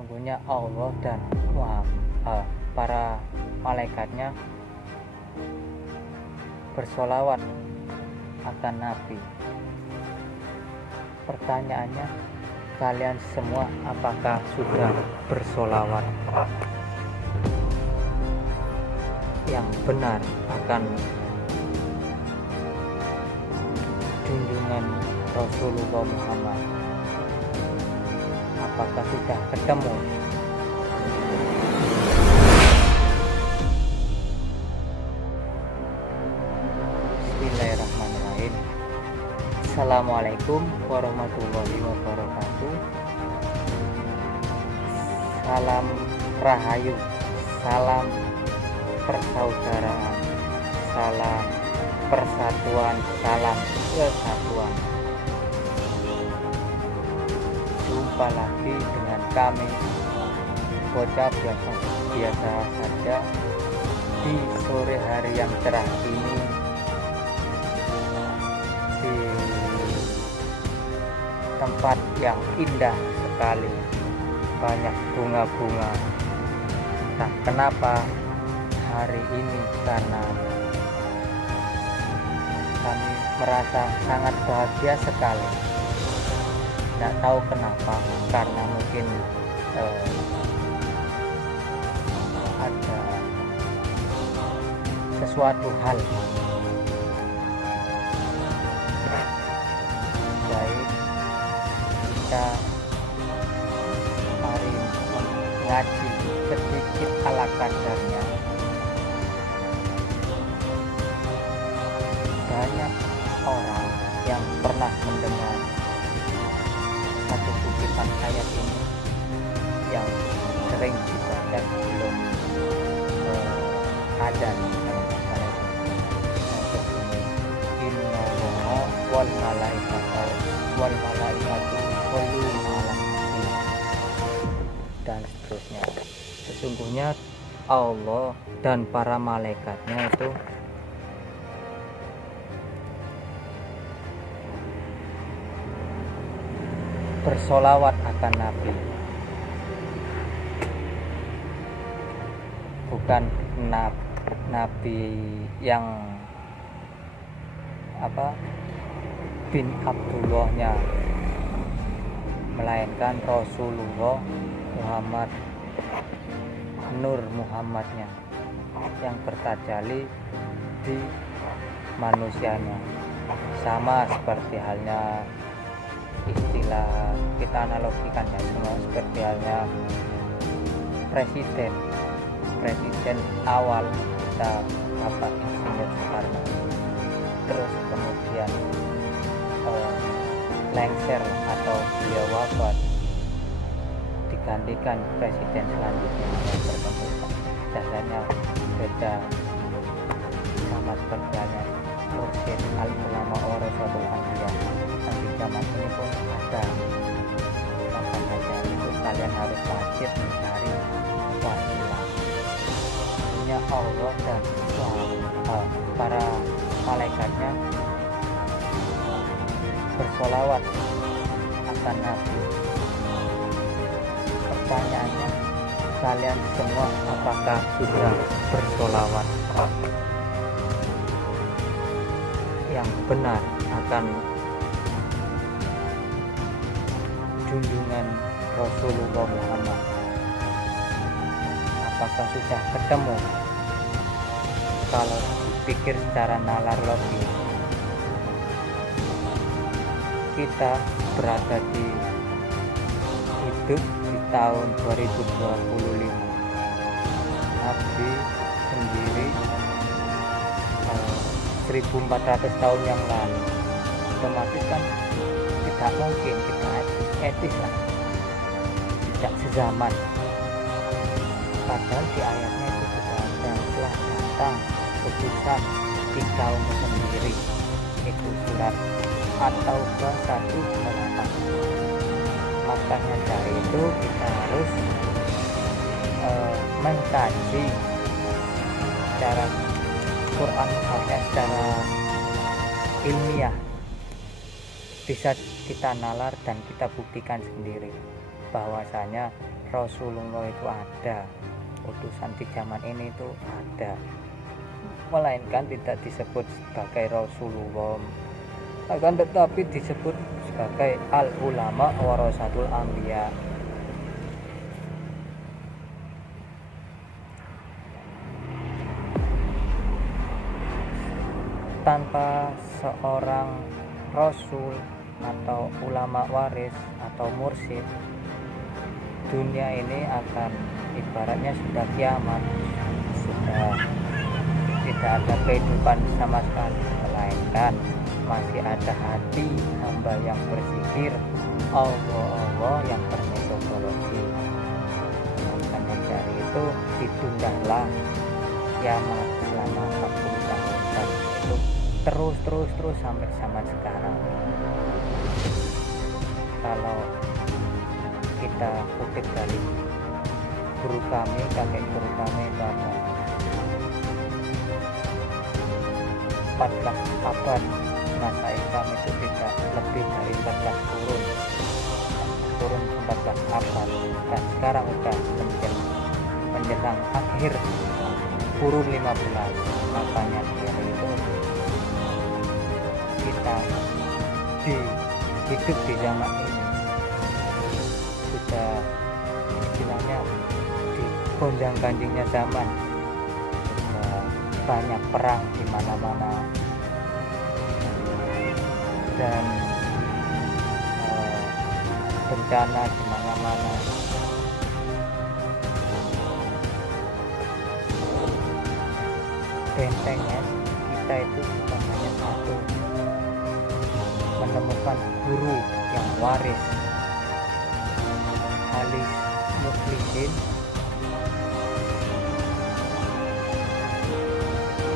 Sesungguhnya Allah dan para malaikatnya bersolawat akan Nabi. Pertanyaannya, kalian semua apakah sudah bersolawat yang benar akan junjungan Rasulullah Muhammad? Apakah sudah ketemu? Bismillahirrahmanirrahim. Assalamualaikum warahmatullahi wabarakatuh. Salam rahayu, salam persaudaraan, salam persatuan, salam kesatuan. Jumpa lagi dengan kami, bocah biasa saja, di sore hari yang cerah ini, di tempat yang indah sekali, banyak bunga-bunga. Nah, kenapa hari ini? Karena kami merasa sangat bahagia sekali. Tidak tahu kenapa, karena mungkin ada sesuatu hal. Baik, kita mari mengaji sedikit ala kadarnya. Banyak orang yang pernah mendengar satu kutipan ayat ini yang sering dibaca sebelum adzan. Innallaha wal malaikatu yusholluna 'alan nabi, dan seterusnya. Sesungguhnya Allah dan para malaikatnya itu bersolawat akan Nabi. Bukan Nabi yang bin Abdullahnya, melainkan Rasulullah Muhammad, Nur Muhammadnya, yang tertajalli di manusianya. Sama seperti halnya, istilah kita analogikan ya, semua seperti halnya presiden awal kita, Bapak Insinyur Soekarno, terus kemudian lengser atau beliau wafat, digantikan presiden selanjutnya yang tertentu. Dasarnya beda, sama seperti halnya Mursyid al-ulama warasatul anbiya. Di zaman ini pun ada, makanya itu kalian harus wajib mencari wasilah. Punya Allah dan para malaikatnya bersolawat akan Nabi. Pertanyaannya, kalian semua apakah sudah bersolawat yang benar akan junjungan Rasulullah Muhammad? Apakah sudah ketemu? Kalau dipikir secara nalar logis, kita berada di hidup di tahun 2025. Nabi sendiri 1400 tahun yang lalu. Otomatis kan tidak mungkin, tidak etis lah, tidak sezaman. Padahal di ayatnya itu sudah ada, telah datang putusan di kaum sendiri. Itu surat At-Taubah 1:8. Makanya dari itu kita harus mengkaji secara Quran secara ilmiah, bisa kita nalar dan kita buktikan sendiri bahwasanya Rasulullah itu ada, utusan di zaman ini itu ada, melainkan tidak disebut sebagai Rasulullah, akan tetapi disebut sebagai al ulama warasatul anbiya. Tanpa seorang rasul atau ulama waris atau mursyid, dunia ini akan ibaratnya sudah kiamat, sudah tidak ada kehidupan sama sekali, melainkan masih ada hati hamba yang berzikir, Allah yang bermetodologi. Makanya dari itu ditundahlah kiamat selama 40 tahun, dan itu terus sampai zaman sekarang. Kalau kita kutip dari guru kami, kakek guru kami, bahwa 14 abad masa Islam itu tidak lebih dari 14 turun 14 abad, dan sekarang udah menjelang akhir kurun 15. Makanya dari itu kita hidup di zaman ini sudah istilahnya di gonjang-ganjingnya zaman, sudah banyak perang di mana-mana, dan bencana di mana-mana. Bentengnya kita itu bukan hanya satu, menemukan guru yang waris, halis muflisin,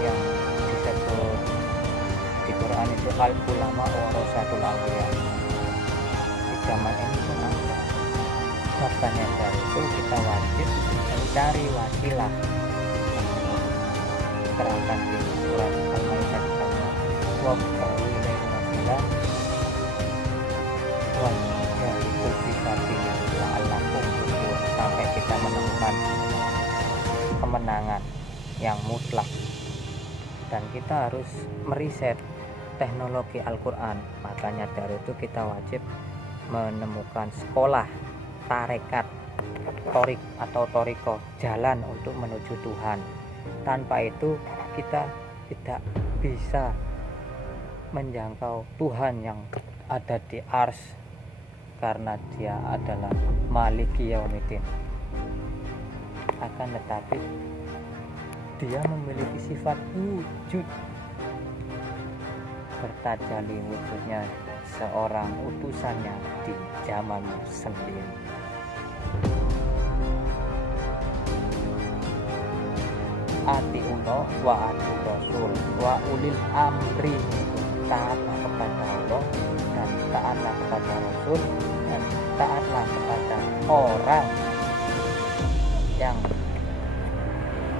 yang disebut di Quran itu al ulama warasatul anbiya. Di zaman ini pun ada. Makanya dari itu kita wajib mencari wasilah, terangkan di surat Al-Maidah wabtahu ilaihi wasilah wal jahidu fisabilillah la'allakum tuflihun, sampai kita menemukan kemenangan yang mutlak. Dan kita harus meriset teknologi Al-Quran. Makanya dari itu kita wajib menemukan sekolah tarekat, torik atau toriko, jalan untuk menuju Tuhan. Tanpa itu kita tidak bisa menjangkau Tuhan yang ada di ars, karena dia adalah Maliki Yaumiddin. Akan tetapi dia memiliki sifat wujud, bertajali wujudnya seorang utusannya di zamanmu sendiri. Atiullah wa ati rasul wa ulil amri, taatlah kepada Allah dan taatlah kepada Rasul dan taatlah kepada orang yang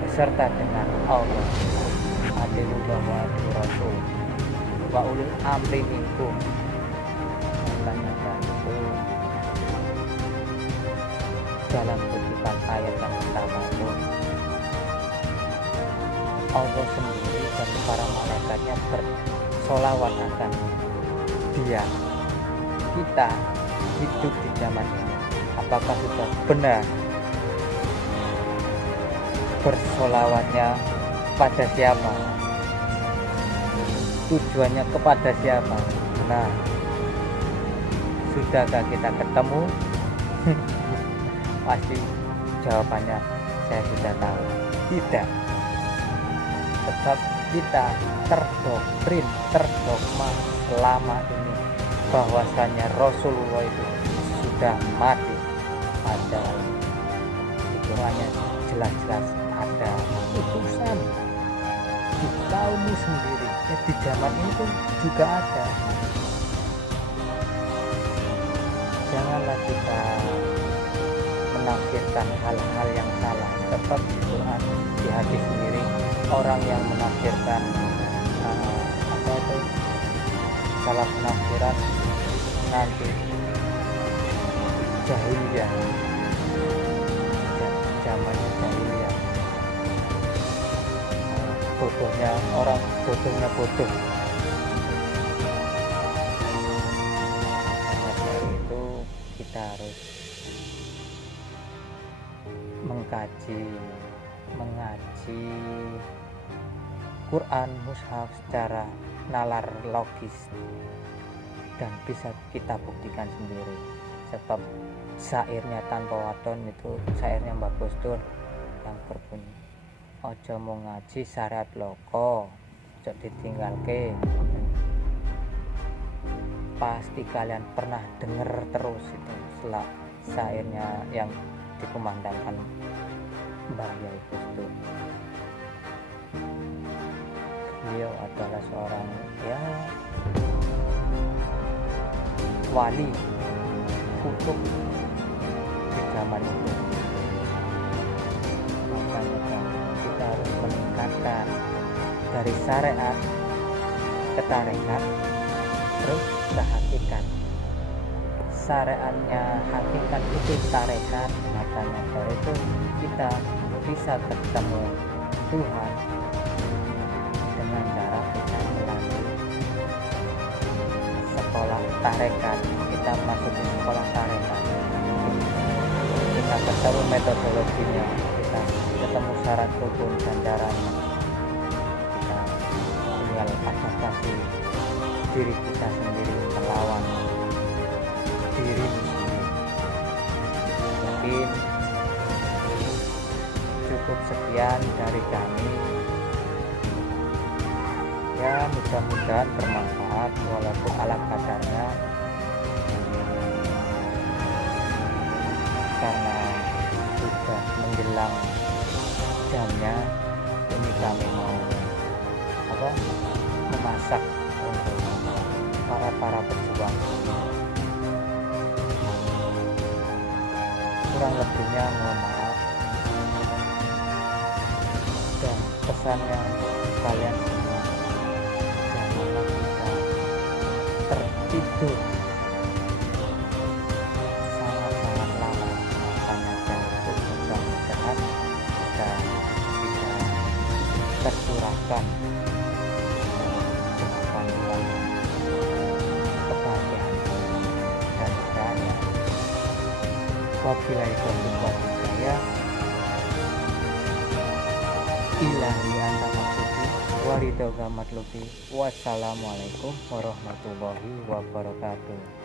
beserta dengan Allah. Atiullah wa ati rasul wa ulil amri minkum. Makanya itu dalam kutipan ayat yang pertama itu Allah sendiri dan para malaikatnya bersolawat akan dia. Kita hidup di zaman ini, apakah sudah benar bersolawatnya pada siapa, tujuannya kepada siapa? Nah, sudahkah kita ketemu? Pasti jawabannya saya sudah tahu, tidak. Sebab kita terdogma selama ini bahwasanya Rasulullah itu sudah mati. Padahal itu hanya jelas-jelas ada utusan di kaummu sendiri, di zaman ini pun juga ada. Janganlah kita menafsirkan hal-hal yang salah, sebab di Quran, di hadis sendiri, orang yang menafsirkan salah penafsiran nanti jahiliyah, bodohnya orang, bodohnya bodoh. Maka dari itu kita harus mengaji Quran mushaf secara nalar logis dan bisa kita buktikan sendiri. Sebab syairnya tanpa wadon itu syairnya bagus tuh, yang berbunyi ojo mau ngaji syariat loko ojo ditinggalke. Pasti kalian pernah dengar terus itu syairnya yang dikumandangkan Mbah Yai Gus Dur. Beliau adalah seorang wali kutub di zaman itu. Makanya kita harus meningkatkan dari syariat ke tarekat terus ke hakikat. Syariatnya hakikat itu tarekat, makanya dari itu kita bisa ketemu Tuhan dengan cara kita melalui sekolah tarekat. Kita masuk di sekolah tarekat, kita ketemu metodologinya, kita ketemu syarat rukun dan caranya, kita tinggal adaptasi diri kita sendiri melawan diri sendiri. Mungkin cukup sekian dari kami, ya mudah-mudahan bermanfaat walaupun ala kadarnya, karena sudah menjelang jamnya. Ini kami mau memasak untuk para pejuang. Kurang lebihnya mohon maaf, dan pesannya untuk kalian semua, janganlah kita tertidur sangat-sangat lama. Makanya itu mudah-mudahan kita bisa tercurahkan kemampuan kebahagiaan dan hidayah. Wabillahi taufiq wal hidayah. Ilahi anta maksudi waridho gamatlubi. Wassalamualaikum warahmatullahi wabarakatuh.